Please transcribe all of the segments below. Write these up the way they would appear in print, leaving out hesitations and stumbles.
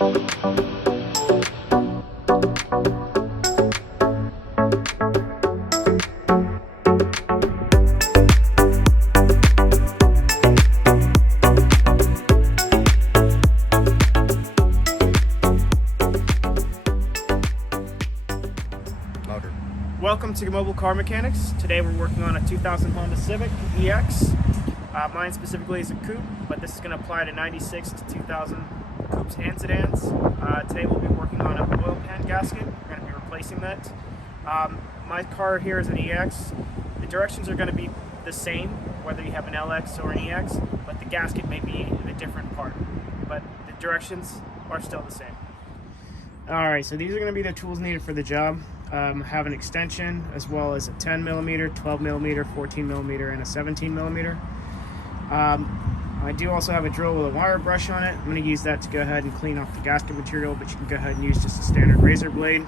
Welcome to Mobile Car Mechanics. Today we're working on a 2000 Honda Civic EX. Mine specifically is a coupe, but this is going to apply to 96 to 2000 coupes and sedans. Today we'll be working on an oil pan gasket. We're going to be replacing that. My car here is an EX. The directions are going to be the same, whether you have an LX or an EX, but the gasket may be a different part. But the directions are still the same. Alright, so these are going to be the tools needed for the job. Have an extension as well as a 10mm, 12mm, 14mm, and a 17mm. I do also have a drill with a wire brush on it. I'm going to use that to go ahead and clean off the gasket material, but you can go ahead and use just a standard razor blade.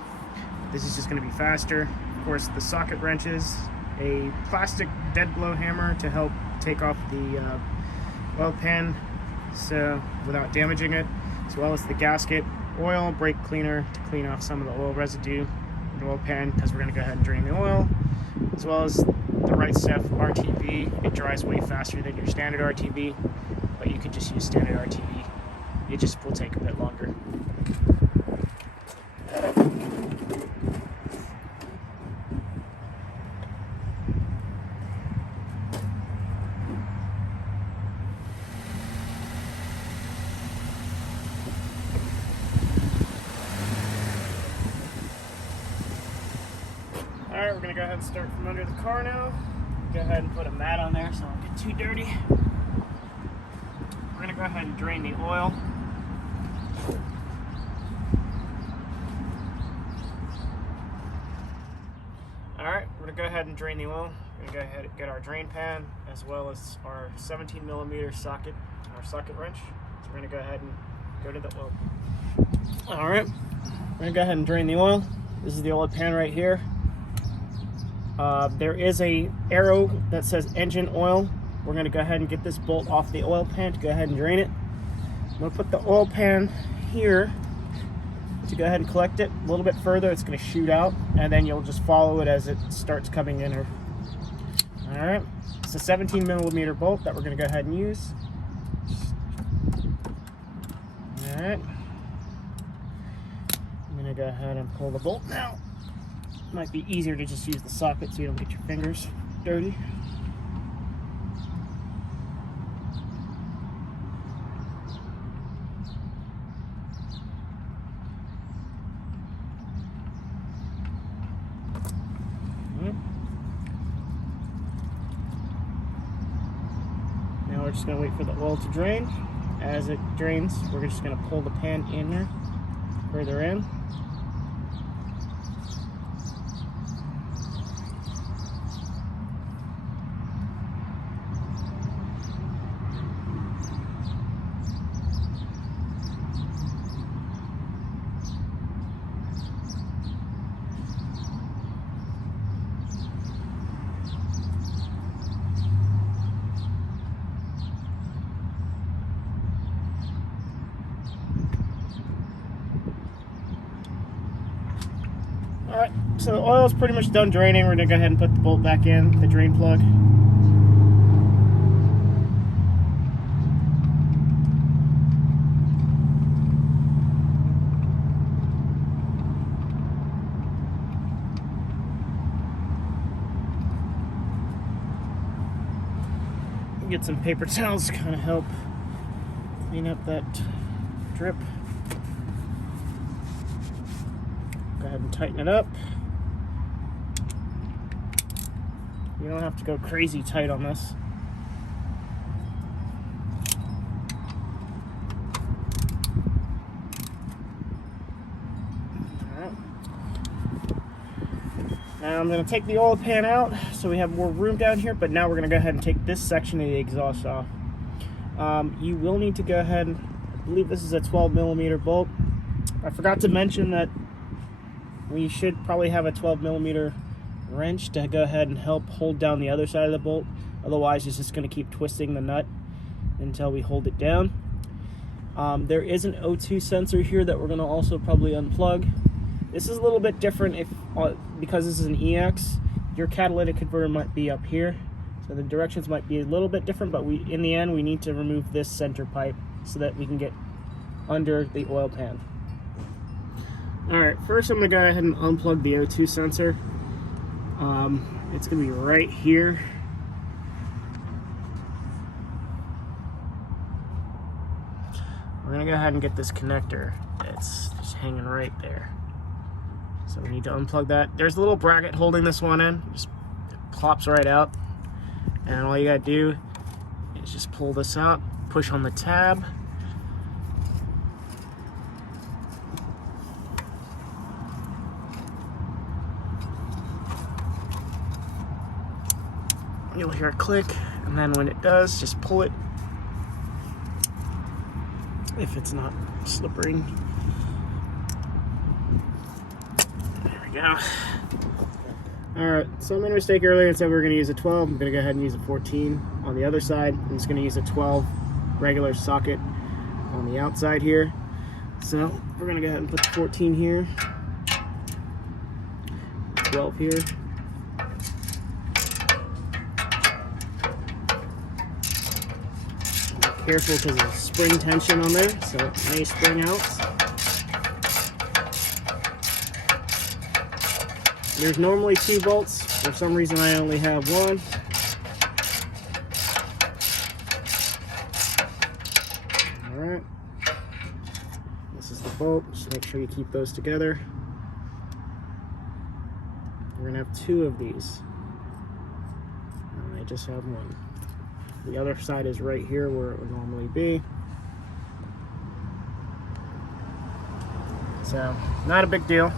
This is just going to be faster. Of course, the socket wrenches, a plastic dead blow hammer to help take off the oil pan so without damaging it, as well as the gasket, oil, brake cleaner to clean off some of the oil residue, the oil pan, because we're going to go ahead and drain the oil, as well as the Reinstall RTV. It dries way faster than your standard RTV, but you could just use standard RTV. It just will take a bit longer. Alright, we're going to go ahead and start from under the car now. Go ahead and put a mat on there so it won't get too dirty. We're going to go ahead and drain the oil. Alright, we're going to go ahead and drain the oil. We're going to go ahead and get our drain pan as well as our 17mm socket and our socket wrench. So we're going to go ahead and go to the oil. Alright, we're going to go ahead and drain the oil. This is the oil pan right here. There is a arrow that says engine oil. We're going to go ahead and get this bolt off the oil pan to go ahead and drain it. I'm going to put the oil pan here to go ahead and collect it. A little bit further, it's going to shoot out, and then you'll just follow it as it starts coming in. Alright, it's a 17mm bolt that we're going to go ahead and use. Alright, I'm going to go ahead and pull the bolt now. Might be easier to just use the socket so you don't get your fingers dirty. Now we're just going to wait for the oil to drain. As it drains, we're just going to pull the pan in there, further in. Alright, so the oil is pretty much done draining. We're going to go ahead and put the bolt back in, the drain plug. Get some paper towels to kind of help clean up that drip. Go ahead and tighten it up. You don't have to go crazy tight on this. Alright. Now I'm going to take the oil pan out so we have more room down here, but now we're going to go ahead and take this section of the exhaust off. You will need to go ahead, I believe this is a 12mm bolt. I forgot to mention that we should probably have a 12mm wrench to go ahead and help hold down the other side of the bolt. Otherwise, it's just going to keep twisting the nut until we hold it down. There is an O2 sensor here that we're going to also probably unplug. This is a little bit different because this is an EX. Your catalytic converter might be up here, so the directions might be a little bit different, but in the end we need to remove this center pipe so that we can get under the oil pan. Alright, first I'm going to go ahead and unplug the O2 sensor. It's going to be right here. We're going to go ahead and get this connector. It's just hanging right there. So we need to unplug that. There's a little bracket holding this one in. Just plops right out. And all you got to do is just pull this out, push on the tab. You'll hear a click, and then when it does, just pull it if it's not slippery. There we go. Alright, so I made a mistake earlier and said we were going to use a 12. I'm going to go ahead and use a 14 on the other side. I'm just going to use a 12 regular socket on the outside here. So we're going to go ahead and put the 14 here, 12 here. Be careful because there's spring tension on there, so it may spring out. There's normally 2 bolts. For some reason I only have 1. Alright. This is the bolt. Just make sure you keep those together. We're going to have 2 of these. I just have 1. The other side is right here where it would normally be. So, not a big deal.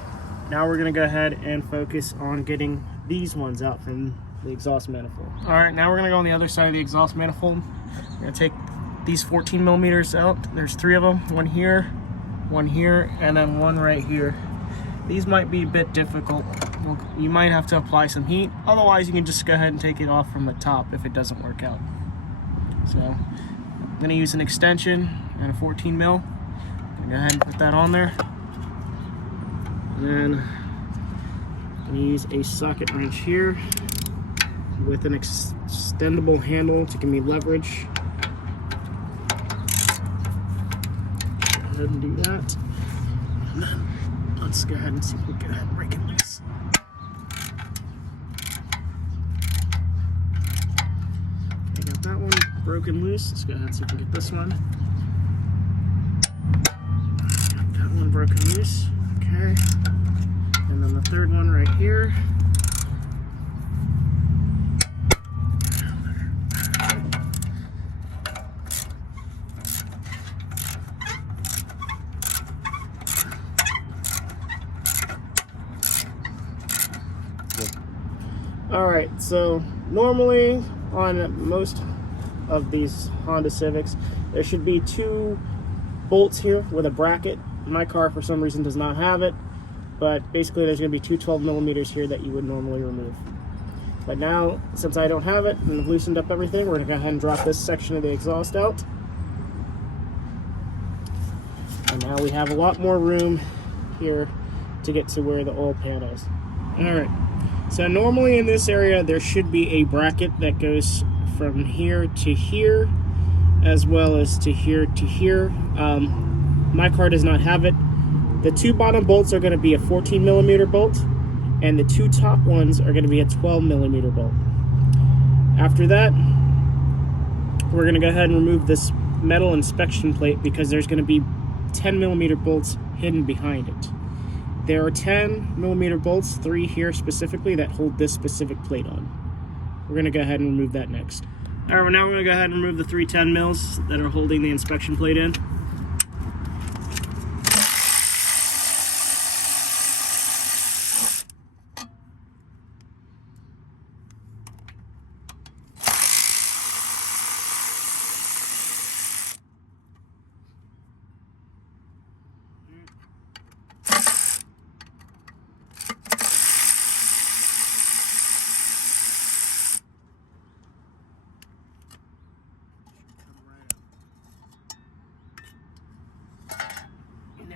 Now we're going to go ahead and focus on getting these ones out from the exhaust manifold. Alright, now we're going to go on the other side of the exhaust manifold. We're going to take these 14 millimeters out. There's 3 of them. One here, and then one right here. These might be a bit difficult. You might have to apply some heat. Otherwise, you can just go ahead and take it off from the top if it doesn't work out. So, I'm going to use an extension and a 14 mil. I'm going to go ahead and put that on there. And then I'm going to use a socket wrench here with an extendable handle to give me leverage. Go ahead and do that. And then let's go ahead and see if we can go ahead and break it loose. I got that one broken loose. Let's go ahead and see if we can get this one. Got that one broken loose. Okay. And then the third one right here. Alright, so normally on most of these Honda Civics, there should be 2 bolts here with a bracket. My car, for some reason, does not have it, but basically there's going to be 2 12 millimeters here that you would normally remove. But now, since I don't have it and I've loosened up everything, we're going to go ahead and drop this section of the exhaust out. And now we have a lot more room here to get to where the oil pan is. Alright. So normally in this area there should be a bracket that goes from here to here as well as to here to here. My car does not have it. The 2 bottom bolts are going to be a 14 millimeter bolt and the 2 top ones are going to be a 12 millimeter bolt. After that, we're going to go ahead and remove this metal inspection plate because there's going to be 10 millimeter bolts hidden behind it. There are 10 millimeter bolts, 3 here specifically, that hold this specific plate on. We're going to go ahead and remove that next. Alright, well now we're going to go ahead and remove the 3 10 mils that are holding the inspection plate in.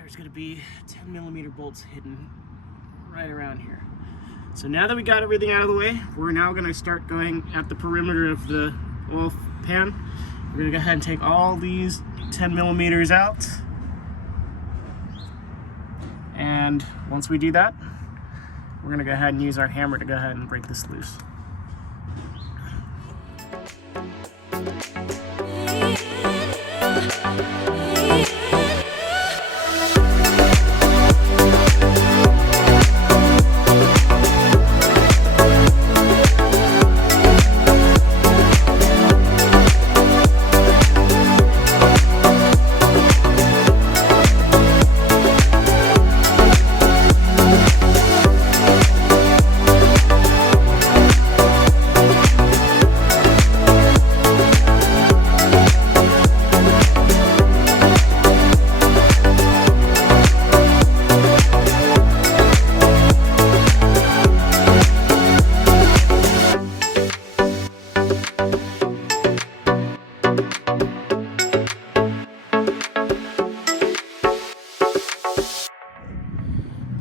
there's going to be 10mm bolts hidden right around here. So now that we got everything out of the way, we're now going to start going at the perimeter of the oil pan. We're going to go ahead and take all these 10mm out. And once we do that, we're going to go ahead and use our hammer to go ahead and break this loose.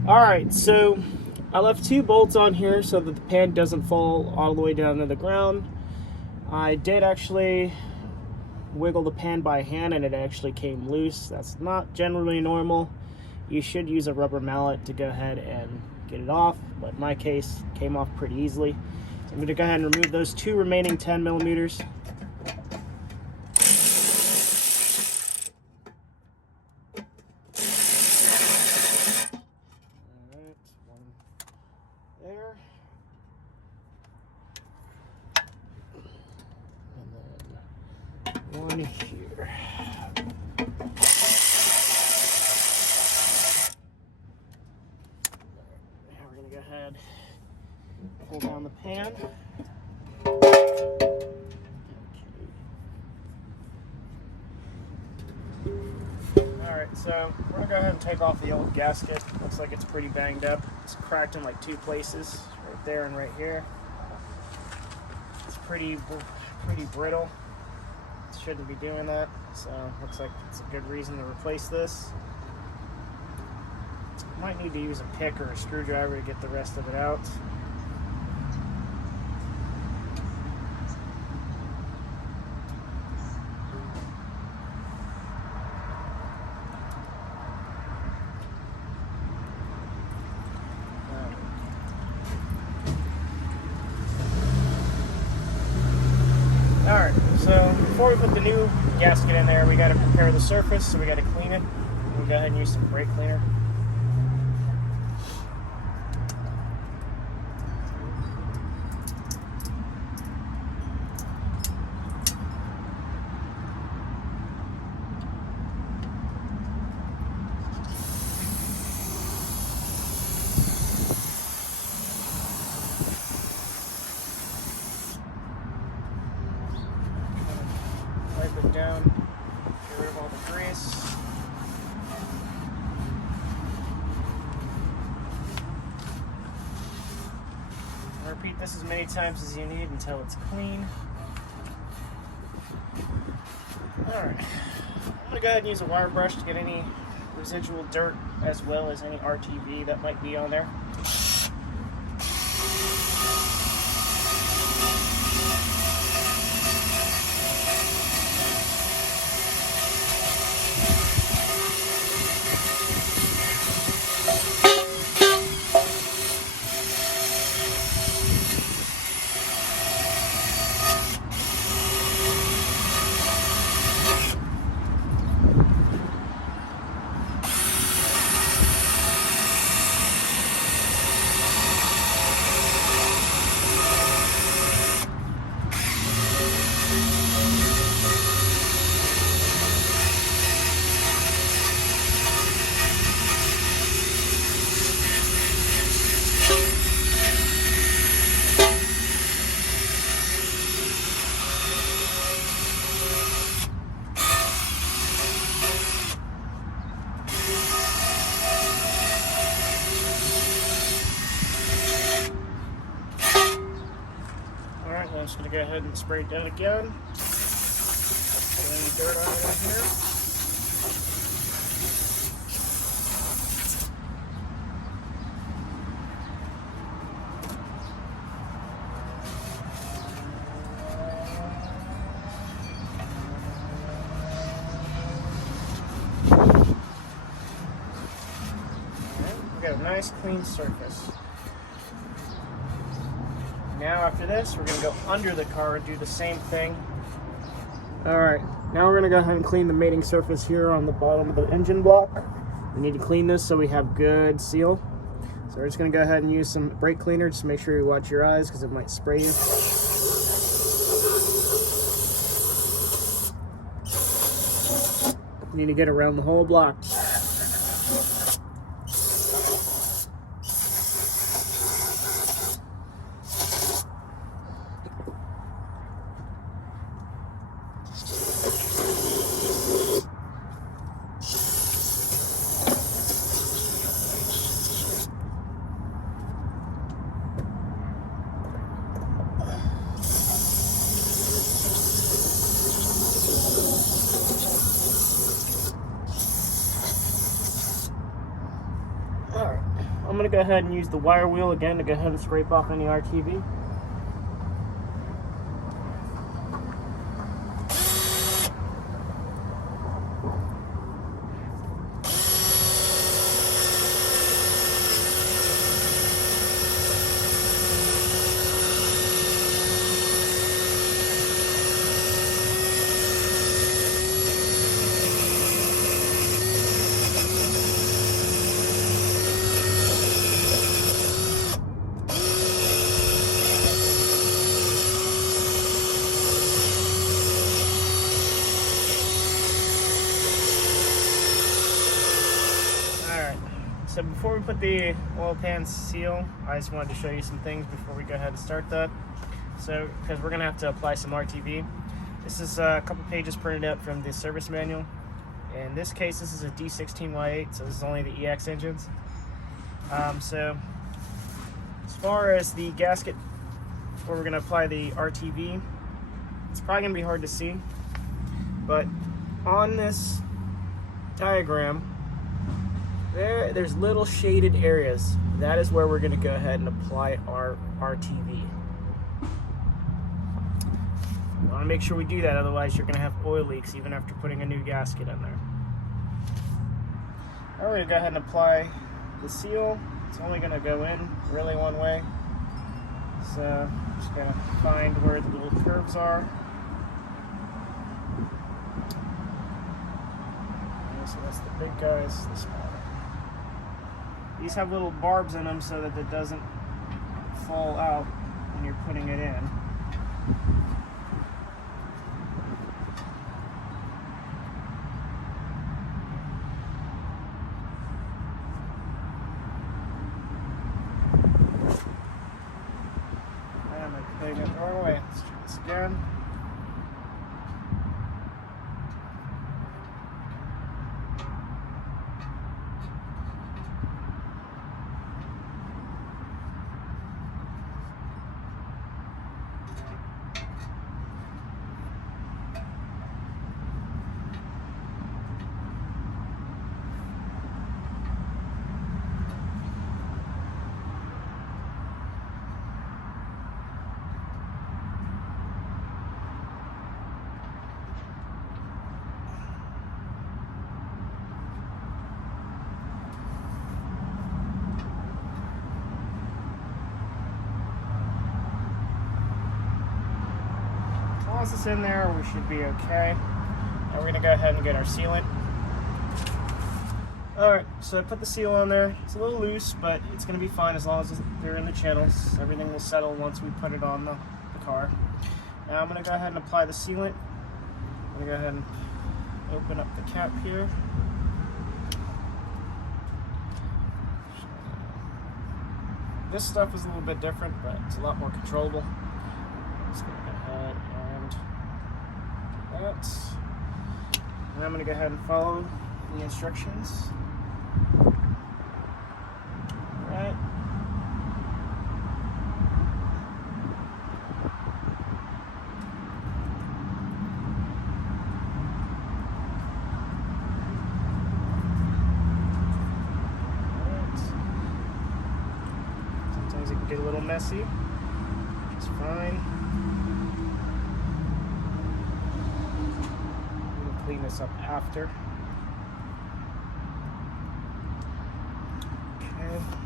Alright, so I left 2 bolts on here so that the pan doesn't fall all the way down to the ground. I did actually wiggle the pan by hand and it actually came loose. That's not generally normal. You should use a rubber mallet to go ahead and get it off, but in my case, it came off pretty easily. So I'm going to go ahead and remove those 2 remaining 10mm. There. And then one here. Now we're going to go ahead and pull down the pan. Alright, so we're going to go ahead and take off the old gasket. Looks like it's pretty banged up. It's cracked in like 2 places, right there and right here. It's pretty brittle. It shouldn't be doing that, so looks like it's a good reason to replace this. Might need to use a pick or a screwdriver to get the rest of it out. Alright, so before we put the new gasket in there, we got to prepare the surface, so we got to clean it. We'll go ahead and use some brake cleaner. Wipe it down, get rid of all the grease. And repeat this as many times as you need until it's clean. Alright, I'm going to go ahead and use a wire brush to get any residual dirt as well as any RTV that might be on there. I'm just going to go ahead and spray it down again. Get any dirt on it in here. nice clean surface. Now after this, we're going to go under the car and do the same thing. Alright, now we're going to go ahead and clean the mating surface here on the bottom of the engine block. We need to clean this so we have good seal. So we're just going to go ahead and use some brake cleaner. Just make sure you watch your eyes because it might spray you. You need to get around the whole block. Alright, I'm going to go ahead and use the wire wheel again to go ahead and scrape off any RTV. So before we put the oil pan seal, I just wanted to show you some things before we go ahead and start that. So, because we're going to have to apply some RTV. This is a couple pages printed out from the service manual. In this case, this is a D16Y8, so this is only the EX engines. So, as far as the gasket where we're going to apply the RTV, it's probably going to be hard to see, but on this diagram, there's little shaded areas. That is where we're going to go ahead and apply our RTV. We want to make sure we do that, otherwise you're going to have oil leaks even after putting a new gasket in there. Now we're going to go ahead and apply the seal. It's only going to go in really one way. So I'm just going to find where the little curves are. Okay, so that's the big guys, the small. These have little barbs in them so that it doesn't fall out when you're putting it in. And I'm putting it the wrong way. Let's try this again. Once it's in there, we should be okay. Now we're going to go ahead and get our sealant. Alright, so I put the seal on there. It's a little loose, but it's going to be fine as long as they're in the channels. Everything will settle once we put it on the car. Now I'm going to go ahead and apply the sealant. I'm going to go ahead and open up the cap here. This stuff is a little bit different, but it's a lot more controllable. Just going to go ahead and do that. And I'm going to go ahead and follow the instructions. Right. Sometimes it can get a little messy, which is fine. Clean this up after. Okay.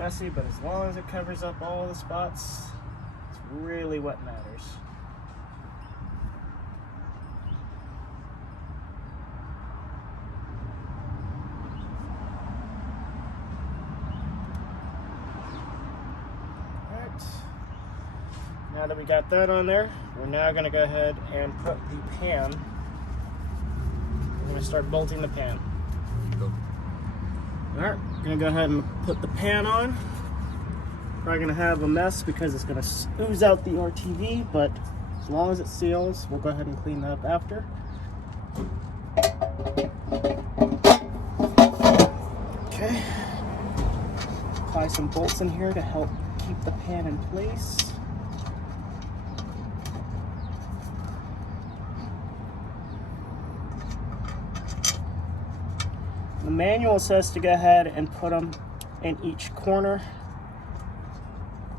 messy, but as long as it covers up all the spots, it's really what matters. Alright, now that we got that on there, we're now going to go ahead and put the pan. We're going to start bolting the pan. Alright, we're going to go ahead and put the pan on. Probably going to have a mess because it's going to ooze out the RTV, but as long as it seals, we'll go ahead and clean that up after. Okay. Apply some bolts in here to help keep the pan in place. The manual says to go ahead and put them in each corner.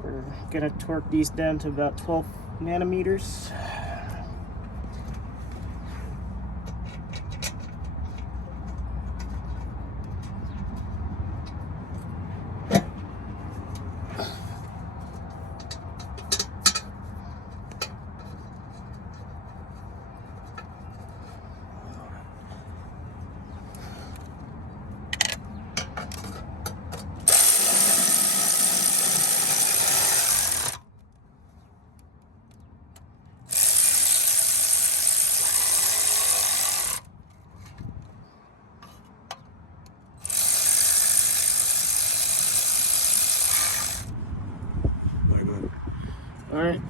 We're going to torque these down to about 12 nanometers. Alright,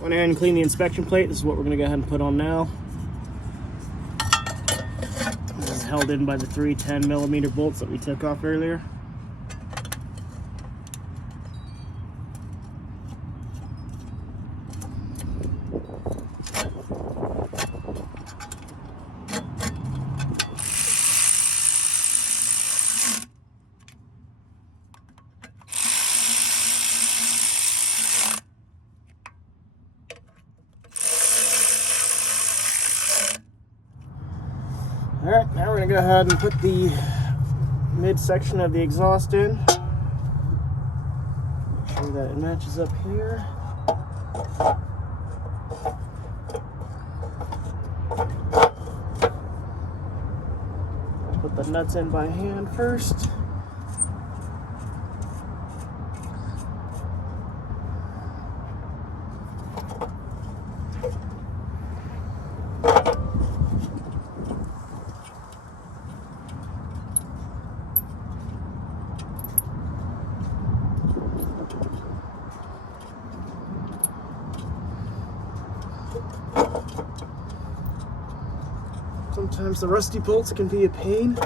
went ahead and clean the inspection plate. This is what we're going to go ahead and put on now. This is held in by the 3 10mm bolts that we took off earlier. Alright, now we're going to go ahead and put the midsection of the exhaust in. Make sure that it matches up here. Put the nuts in by hand first. Sometimes the rusty bolts can be a pain.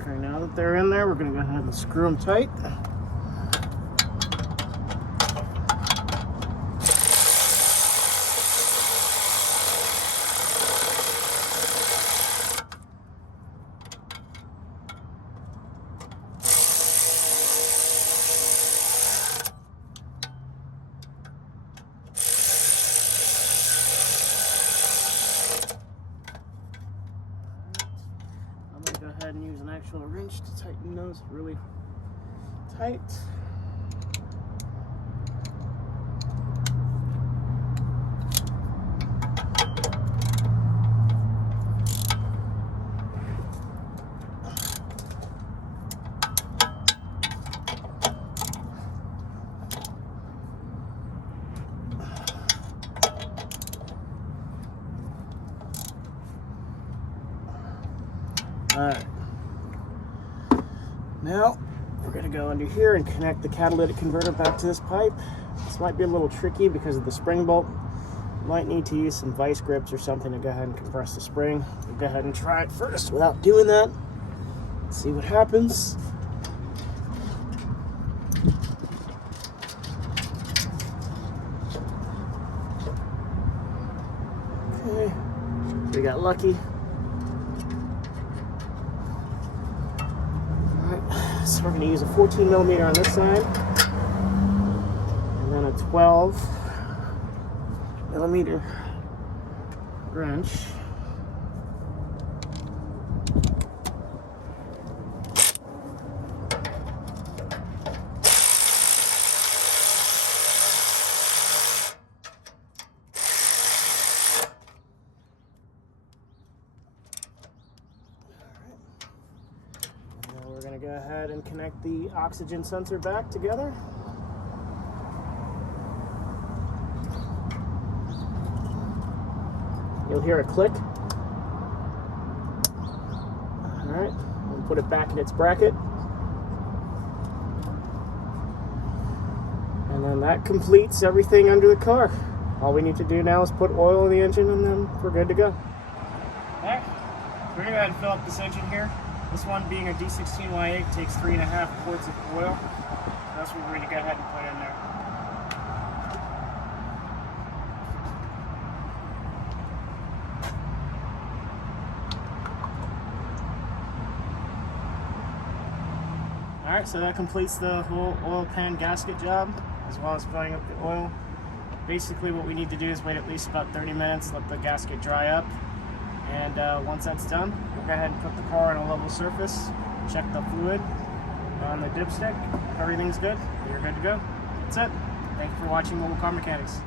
Okay, now that they're in there, we're going to go ahead and screw them tight. Go ahead and use an actual wrench to tighten those really tight. Alright, now we're going to go under here and connect the catalytic converter back to this pipe. This might be a little tricky because of the spring bolt. Might need to use some vice grips or something to go ahead and compress the spring. We'll go ahead and try it first without doing that. See what happens. Okay, we got lucky. Alright, so we're going to use a 14 millimeter on this side, and then a 12 millimeter wrench. We're going to go ahead and connect the oxygen sensor back together. You'll hear a click. Alright, we'll put it back in its bracket. And then that completes everything under the car. All we need to do now is put oil in the engine and then we're good to go. Alright, we're going to go ahead and fill up this engine here. This one being a D16Y8 takes 3.5 quarts of oil. That's what we're going to go ahead and put in there. Alright, so that completes the whole oil pan gasket job, as well as filling up the oil. Basically what we need to do is wait at least about 30 minutes, let the gasket dry up, and once that's done, we'll go ahead and put the car on a level surface, check the fluid on the dipstick. If everything's good, you're good to go. That's it. Thank you for watching Mobile Car Mechanics.